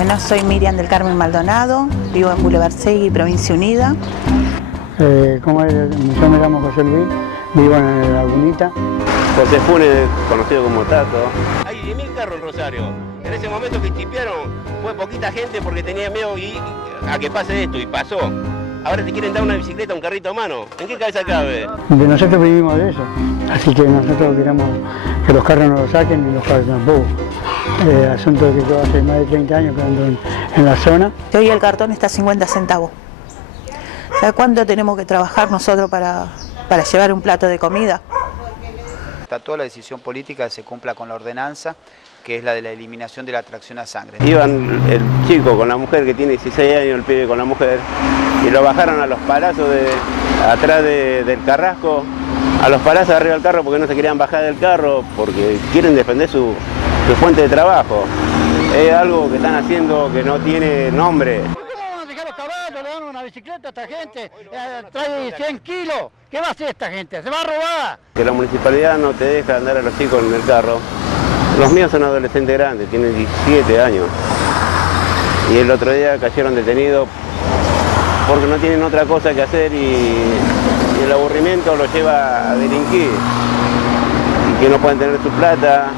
Bueno, soy Miriam del Carmen Maldonado, vivo en Boulevard Segui, Provincia Unida. Yo me llamo José Luis, vivo en la Lagunita. José Funes, conocido como Tato. Hay 10.000 carros en Rosario. En ese momento que chipearon fue poquita gente porque tenía miedo a que pase esto y pasó. Ahora te quieren dar una bicicleta, un carrito a mano. ¿En qué cabeza cabe? Nosotros vivimos de eso, así que nosotros queremos que los carros no los saquen y los carros tampoco. Asunto de que yo hace más de 30 años que ando en la zona. Hoy el cartón está a 50 centavos. ¿Sabes cuánto tenemos que trabajar nosotros para llevar un plato de comida? Toda la decisión política se cumpla con la ordenanza, que es la de la eliminación de la tracción a sangre. Iban el chico con la mujer, que tiene 16 años, el pibe con la mujer, y lo bajaron a los palazos atrás del Carrasco, a los palazos arriba del carro porque no se querían bajar del carro, porque quieren defender su fuente de trabajo. Es algo que están haciendo que no tiene nombre. Los caballos, le dan una bicicleta a esta gente, trae 100 kilos, ¿qué va a hacer esta gente? ¡Se va a robar! Que la municipalidad no te deja andar a los chicos en el carro. Los míos son adolescentes grandes, tienen 17 años. Y el otro día cayeron detenidos porque no tienen otra cosa que hacer y el aburrimiento los lleva a delinquir. Y que no pueden tener su plata,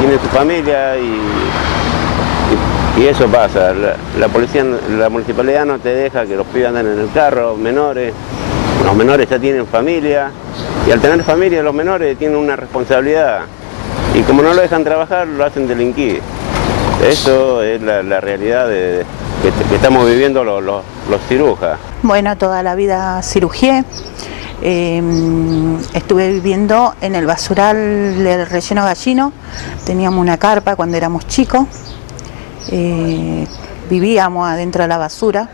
tienen su familia y eso pasa. La municipalidad no te deja que los pibes anden en el carro, menores. Los menores ya tienen familia y al tener familia los menores tienen una responsabilidad y como no lo dejan trabajar lo hacen delinquir. Eso es la realidad que estamos viviendo los cirujas. Bueno, toda la vida cirugié. Estuve viviendo en el basural del Relleno Gallino. Teníamos una carpa cuando éramos chicos. Vivíamos adentro de la basura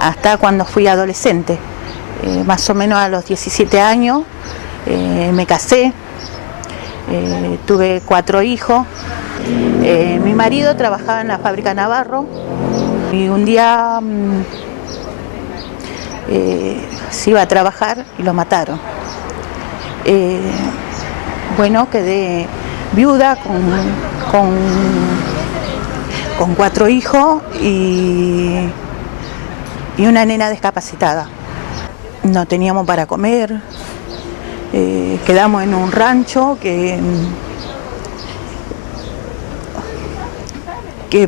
hasta cuando fui adolescente, más o menos a los 17 años me casé, tuve 4 hijos, mi marido trabajaba en la fábrica Navarro y un día se iba a trabajar y lo mataron. Bueno, quedé viuda con 4 hijos y una nena discapacitada. No teníamos para comer, quedamos en un rancho que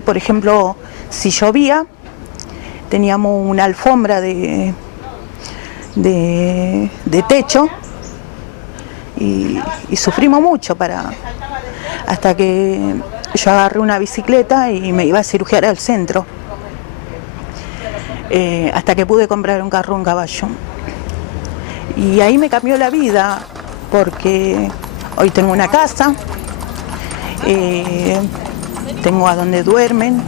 por ejemplo, si llovía, teníamos una alfombra de techo y sufrimos mucho hasta que yo agarré una bicicleta y me iba a cirugiar al centro, hasta que pude comprar un carro, un caballo. Y ahí me cambió la vida, porque hoy tengo una casa, tengo a donde duermen,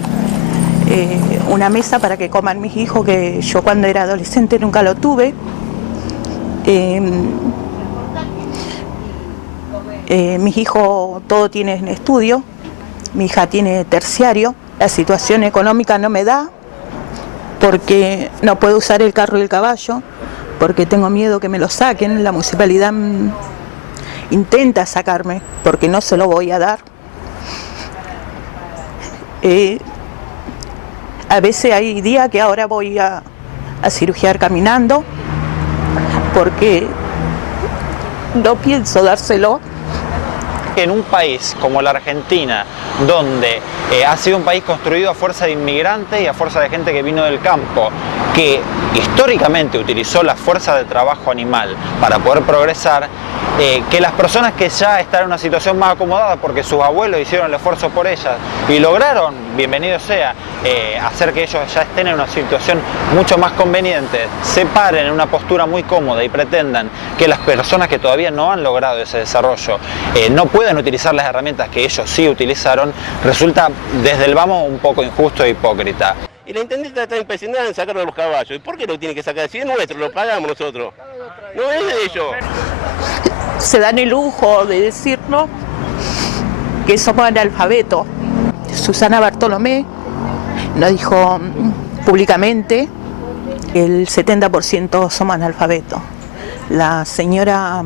una mesa para que coman mis hijos, que yo cuando era adolescente nunca lo tuve. Mis hijos todos tienen estudio, mi hija tiene terciario, la situación económica no me da porque no puedo usar el carro y el caballo, porque tengo miedo que me lo saquen, la municipalidad intenta sacarme porque no se lo voy a dar. A veces hay días que ahora voy a cirugiar caminando porque no pienso dárselo. En un país como la Argentina, donde ha sido un país construido a fuerza de inmigrantes y a fuerza de gente que vino del campo, que históricamente utilizó la fuerza de trabajo animal para poder progresar, que las personas que ya están en una situación más acomodada porque sus abuelos hicieron el esfuerzo por ellas y lograron, bienvenido sea, hacer que ellos ya estén en una situación mucho más conveniente, se paren en una postura muy cómoda y pretendan que las personas que todavía no han logrado ese desarrollo no pueden utilizar las herramientas que ellos sí utilizaron, resulta desde el vamos un poco injusto e hipócrita. Y la intendente está empecinada en sacarlo a los caballos. ¿Y por qué lo tiene que sacar? Si es nuestro, lo pagamos nosotros. No es de ellos. Se dan el lujo de decirnos que somos analfabetos. Susana Bartolomé nos dijo públicamente que el 70% somos analfabetos. La señora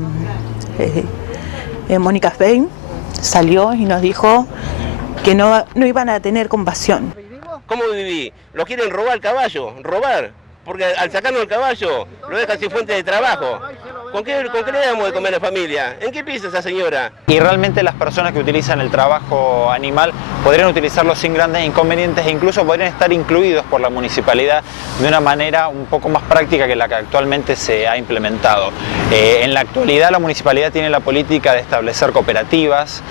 Mónica Fein salió y nos dijo que no iban a tener compasión. ¿Cómo viví? Lo quieren robar el caballo, robar, porque al sacarnos el caballo lo dejan sin fuente de trabajo. ¿Con qué le damos de comer a la familia? ¿En qué piensa esa señora? Y realmente las personas que utilizan el trabajo animal podrían utilizarlo sin grandes inconvenientes e incluso podrían estar incluidos por la municipalidad de una manera un poco más práctica que la que actualmente se ha implementado. En la actualidad la municipalidad tiene la política de establecer cooperativas,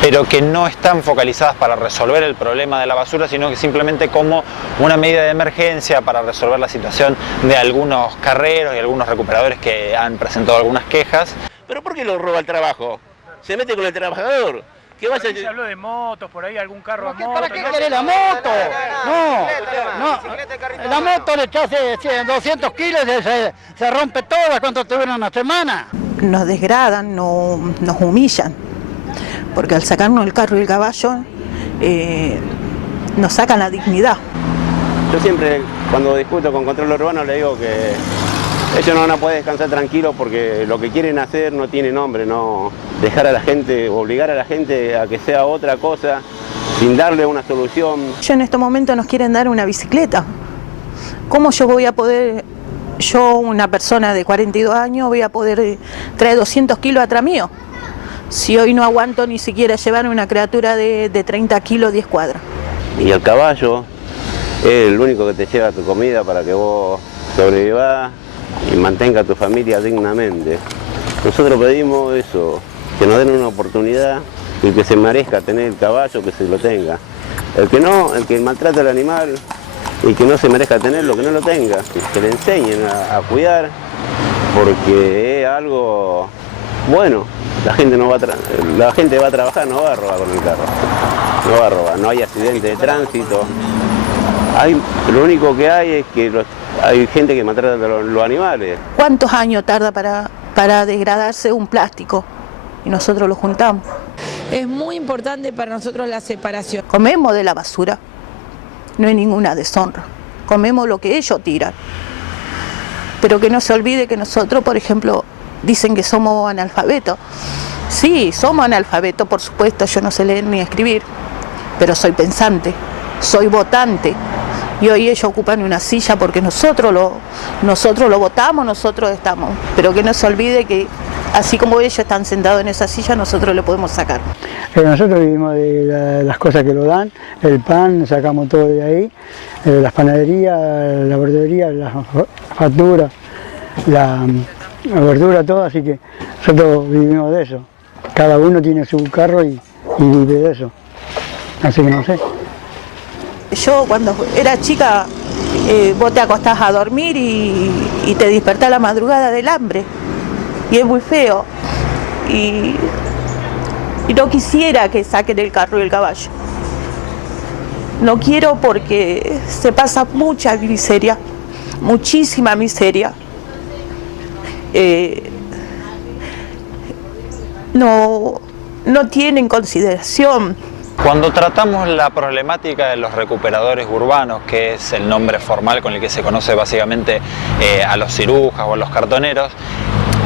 pero que no están focalizadas para resolver el problema de la basura, sino que simplemente como una medida de emergencia para resolver la situación de algunos carreros y algunos recuperadores que han presentado algunas quejas. ¿Pero por qué lo roba el trabajo? ¿Se mete con el trabajador? ¿Qué vas a Se habló de motos, por ahí algún carro a moto. ¿Para qué quiere la moto? No, la moto le echas 200 kilos y se rompe toda cuando tuvieron una semana. Nos desgradan, nos humillan, porque al sacarnos el carro y el caballo nos sacan la dignidad. Yo siempre, cuando discuto con Control Urbano, le digo que ellos no van a poder descansar tranquilos porque lo que quieren hacer no tiene nombre, no dejar a la gente, obligar a la gente a que sea otra cosa sin darle una solución. Ellos en estos momentos nos quieren dar una bicicleta. ¿Cómo yo voy a poder, yo una persona de 42 años, voy a poder traer 200 kilos atrás mío? Si hoy no aguanto ni siquiera llevar una criatura de 30 kilos 10 cuadras. Y el caballo es el único que te lleva tu comida para que vos sobrevivas y mantenga a tu familia dignamente. Nosotros pedimos eso, que nos den una oportunidad y que se merezca tener el caballo, que se lo tenga. El que no, el que maltrata al animal y que no se merezca tenerlo, que no lo tenga. Que le enseñen a cuidar, porque es algo bueno. La gente va a trabajar, no va a robar con el carro. No va a robar, no hay accidente de tránsito. Lo único que hay es que hay gente que maltrata a los animales. ¿Cuántos años tarda para degradarse un plástico? Y nosotros lo juntamos. Es muy importante para nosotros la separación. Comemos de la basura, no hay ninguna deshonra. Comemos lo que ellos tiran. Pero que no se olvide que nosotros, por ejemplo, dicen que somos analfabetos. Sí, somos analfabetos, por supuesto, yo no sé leer ni escribir, pero soy pensante, soy votante. Y hoy ellos ocupan una silla porque nosotros lo votamos, nosotros estamos. Pero que no se olvide que así como ellos están sentados en esa silla, nosotros le podemos sacar. Nosotros vivimos de las cosas que lo dan, el pan, sacamos todo de ahí, las panaderías, la verdulería, las facturas, la verdura, todo, así que nosotros vivimos de eso. Cada uno tiene su carro y vive de eso. Así que no sé. Yo cuando era chica, vos te acostás a dormir y te despertás a la madrugada del hambre. Y es muy feo. Y no quisiera que saquen el carro y el caballo. No quiero porque se pasa mucha miseria, muchísima miseria. No tienen consideración. Cuando tratamos la problemática de los recuperadores urbanos, que es el nombre formal con el que se conoce básicamente a los cirujas o a los cartoneros,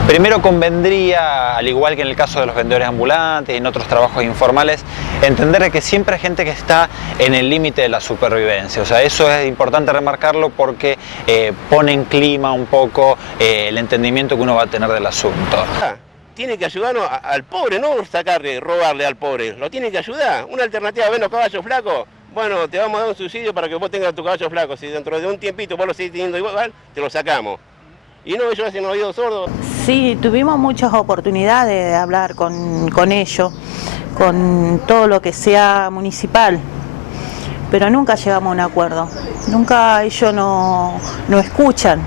primero convendría, al igual que en el caso de los vendedores ambulantes y en otros trabajos informales, entender que siempre hay gente que está en el límite de la supervivencia. O sea, eso es importante remarcarlo porque pone en clima un poco el entendimiento que uno va a tener del asunto. Tiene que ayudarnos al pobre, no sacarle, robarle al pobre. Lo tiene que ayudar. Una alternativa, ven los caballos flacos. Bueno, te vamos a dar un subsidio para que vos tengas tu caballo flaco. Si dentro de un tiempito vos lo seguís teniendo igual, te lo sacamos. Y no, ellos hacen oídos sordos. Sí, tuvimos muchas oportunidades de hablar con ellos, con todo lo que sea municipal, pero nunca llegamos a un acuerdo. Nunca ellos no escuchan.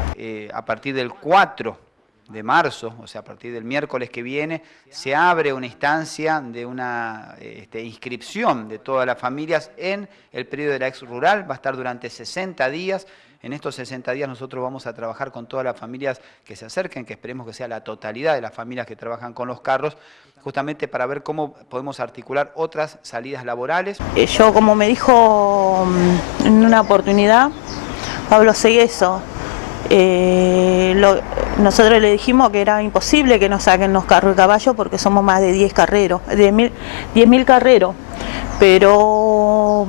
A partir del 4 de marzo, o sea, a partir del miércoles que viene, se abre una instancia de una inscripción de todas las familias en el periodo de la ex rural. Va a estar durante 60 días. En estos 60 días nosotros vamos a trabajar con todas las familias que se acerquen, que esperemos que sea la totalidad de las familias que trabajan con los carros, justamente para ver cómo podemos articular otras salidas laborales. Yo, como me dijo en una oportunidad Pablo Segueso, Nosotros le dijimos que era imposible que nos saquen los carros y caballos porque somos más de 10.000 carreros, pero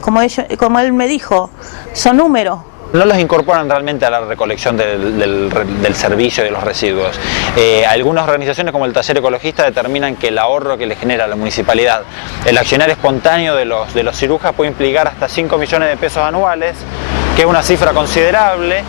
como él me dijo, son números. No los incorporan realmente a la recolección del servicio de los residuos. Algunas organizaciones como el Taller Ecologista determinan que el ahorro que le genera a la municipalidad el accionar espontáneo de los cirujas puede implicar hasta 5 millones de pesos anuales, que es una cifra considerable,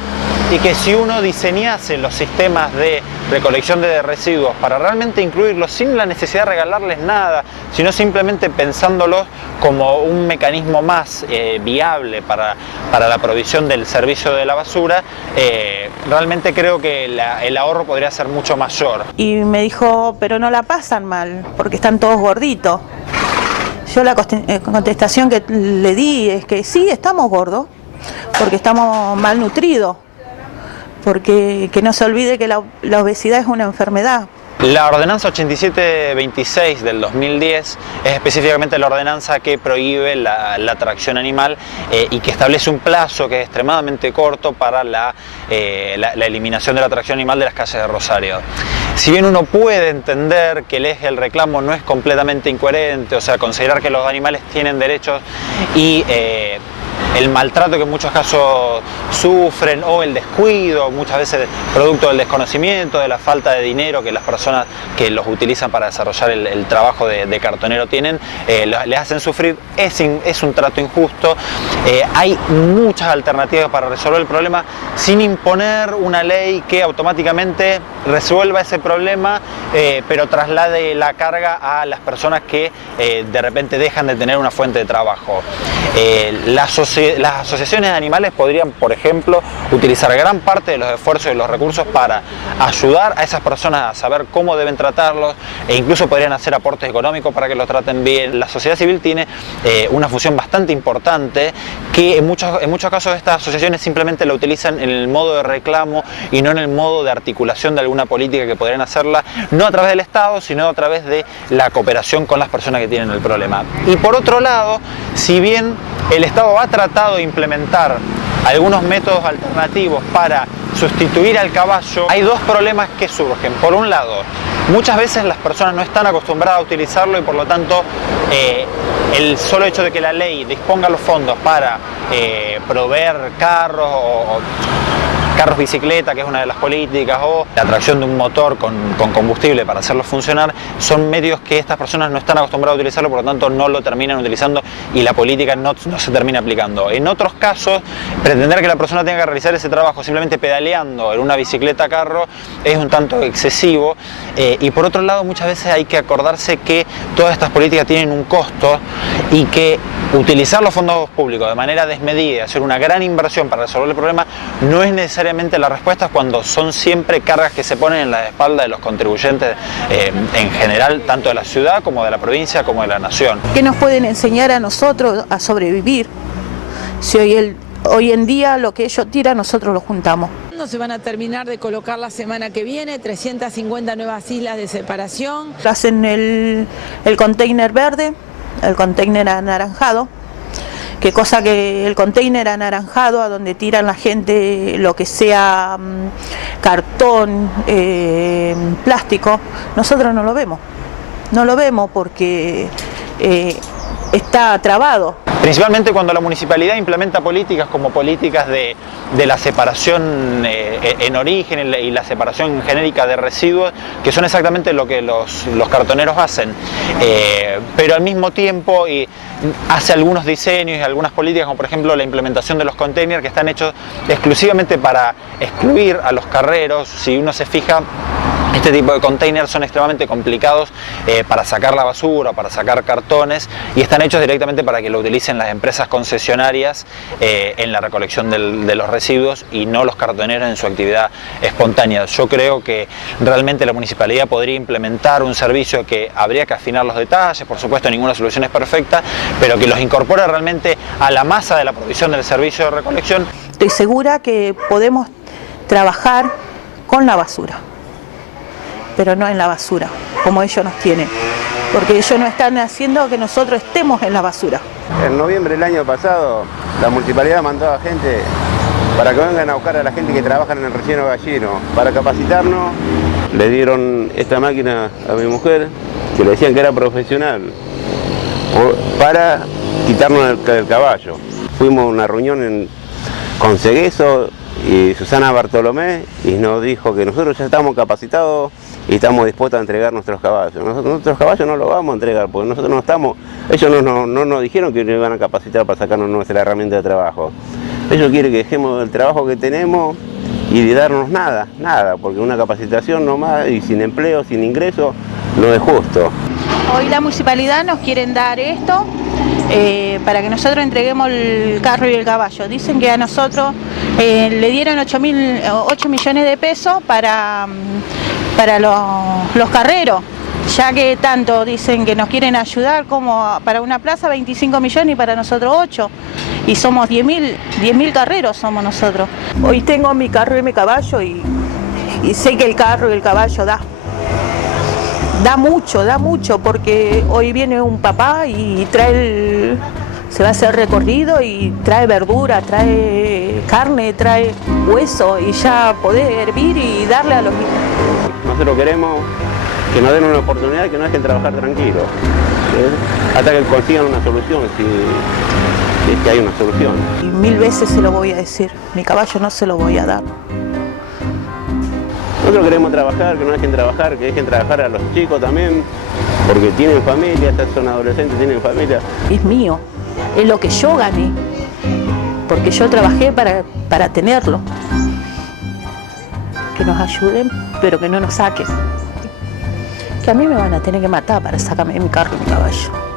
y que si uno diseñase los sistemas de recolección de residuos para realmente incluirlos sin la necesidad de regalarles nada, sino simplemente pensándolos como un mecanismo más viable para la provisión del servicio de la basura, realmente creo que el ahorro podría ser mucho mayor. Y me dijo, pero no la pasan mal, porque están todos gorditos. Yo la contestación que le di es que sí, estamos gordos, porque estamos malnutridos. Porque que no se olvide que la obesidad es una enfermedad. La ordenanza 8726 del 2010 es específicamente la ordenanza que prohíbe la tracción animal y que establece un plazo que es extremadamente corto para la eliminación de la tracción animal de las calles de Rosario. Si bien uno puede entender que el eje del reclamo no es completamente incoherente, o sea, considerar que los animales tienen derechos y el maltrato que en muchos casos sufren o el descuido, muchas veces producto del desconocimiento, de la falta de dinero que las personas que los utilizan para desarrollar el trabajo de cartonero tienen, les hacen sufrir, es un trato injusto. Hay muchas alternativas para resolver el problema sin imponer una ley que automáticamente resuelva ese problema, pero traslade la carga a las personas que de repente dejan de tener una fuente de trabajo. Las asociaciones de animales podrían, por ejemplo, utilizar gran parte de los esfuerzos y los recursos para ayudar a esas personas a saber cómo deben tratarlos, e incluso podrían hacer aportes económicos para que los traten bien. La sociedad civil tiene una función bastante importante que en muchos casos estas asociaciones simplemente la utilizan en el modo de reclamo y no en el modo de articulación de alguna política que podrían hacerla, no a través del Estado, sino a través de la cooperación con las personas que tienen el problema. Y por otro lado, si bien el Estado ha tratado de implementar algunos métodos alternativos para sustituir al caballo, hay dos problemas que surgen. Por un lado, muchas veces las personas no están acostumbradas a utilizarlo y por lo tanto el solo hecho de que la ley disponga los fondos para proveer carros o carros bicicleta, que es una de las políticas, o la tracción de un motor con combustible para hacerlo funcionar, son medios que estas personas no están acostumbradas a utilizarlo, por lo tanto no lo terminan utilizando y la política no se termina aplicando. En otros casos, pretender que la persona tenga que realizar ese trabajo simplemente pedaleando en una bicicleta carro es un tanto excesivo, y por otro lado muchas veces hay que acordarse que todas estas políticas tienen un costo y que utilizar los fondos públicos de manera desmedida, hacer una gran inversión para resolver el problema, no es necesariamente la respuesta cuando son siempre cargas que se ponen en la espalda de los contribuyentes en general, tanto de la ciudad como de la provincia como de la nación. ¿Qué nos pueden enseñar a nosotros a sobrevivir? Si hoy en día lo que ellos tiran nosotros lo juntamos. No se van a terminar de colocar la semana que viene 350 nuevas islas de separación. Hacen el container verde, el container anaranjado, que cosa que el container anaranjado a donde tiran la gente lo que sea cartón, plástico, nosotros no lo vemos porque está trabado. Principalmente cuando la municipalidad implementa políticas como políticas de la separación en origen y la separación genérica de residuos, que son exactamente lo que los cartoneros hacen, pero al mismo tiempo hace algunos diseños y algunas políticas, como por ejemplo la implementación de los containers, que están hechos exclusivamente para excluir a los carreros. Si uno se fija, este tipo de containers son extremadamente complicados para sacar la basura, para sacar cartones, y están hechos directamente para que lo utilicen las empresas concesionarias en la recolección de los residuos y no los cartoneros en su actividad espontánea. Yo creo que realmente la municipalidad podría implementar un servicio que habría que afinar los detalles, por supuesto ninguna solución es perfecta, pero que los incorpore realmente a la masa de la provisión del servicio de recolección. Estoy segura que podemos trabajar con la basura, pero no en la basura, como ellos nos tienen, porque ellos no están haciendo que nosotros estemos en la basura. En noviembre del año pasado, la municipalidad mandó a gente para que vengan a buscar a la gente que trabaja en el relleno gallino, para capacitarnos. Le dieron esta máquina a mi mujer, que le decían que era profesional, para quitarnos el caballo. Fuimos a una reunión con Segueso y Susana Bartolomé y nos dijo que nosotros ya estamos capacitados y estamos dispuestos a entregar nuestros caballos. Nuestros caballos no los vamos a entregar porque nosotros no estamos, ellos no nos dijeron que nos iban a capacitar para sacarnos nuestra herramienta de trabajo. Ellos quieren que dejemos el trabajo que tenemos y de darnos nada, porque una capacitación nomás y sin empleo, sin ingreso, no es justo. Hoy la municipalidad nos quieren dar esto para que nosotros entreguemos el carro y el caballo. Dicen que a nosotros le dieron 8 millones de pesos para los carreros, ya que tanto dicen que nos quieren ayudar como para una plaza 25 millones y para nosotros 8. Y somos 10.000 carreros somos nosotros. Hoy tengo mi carro y mi caballo y sé que el carro y el caballo da mucho, porque hoy viene un papá y se va a hacer recorrido y trae verdura, trae carne, trae hueso y ya poder hervir y darle a los niños. Nosotros queremos que nos den una oportunidad y que nos dejen trabajar tranquilos, hasta que consigan una solución, si es que hay una solución. Y 1000 veces se lo voy a decir, mi caballo no se lo voy a dar. Nosotros queremos trabajar, que nos dejen trabajar, que dejen trabajar a los chicos también, porque tienen familia, son adolescentes, tienen familia. Es mío, es lo que yo gané, porque yo trabajé para tenerlo. Que nos ayuden, pero que no nos saquen. Que a mí me van a tener que matar para sacarme mi carro y mi caballo.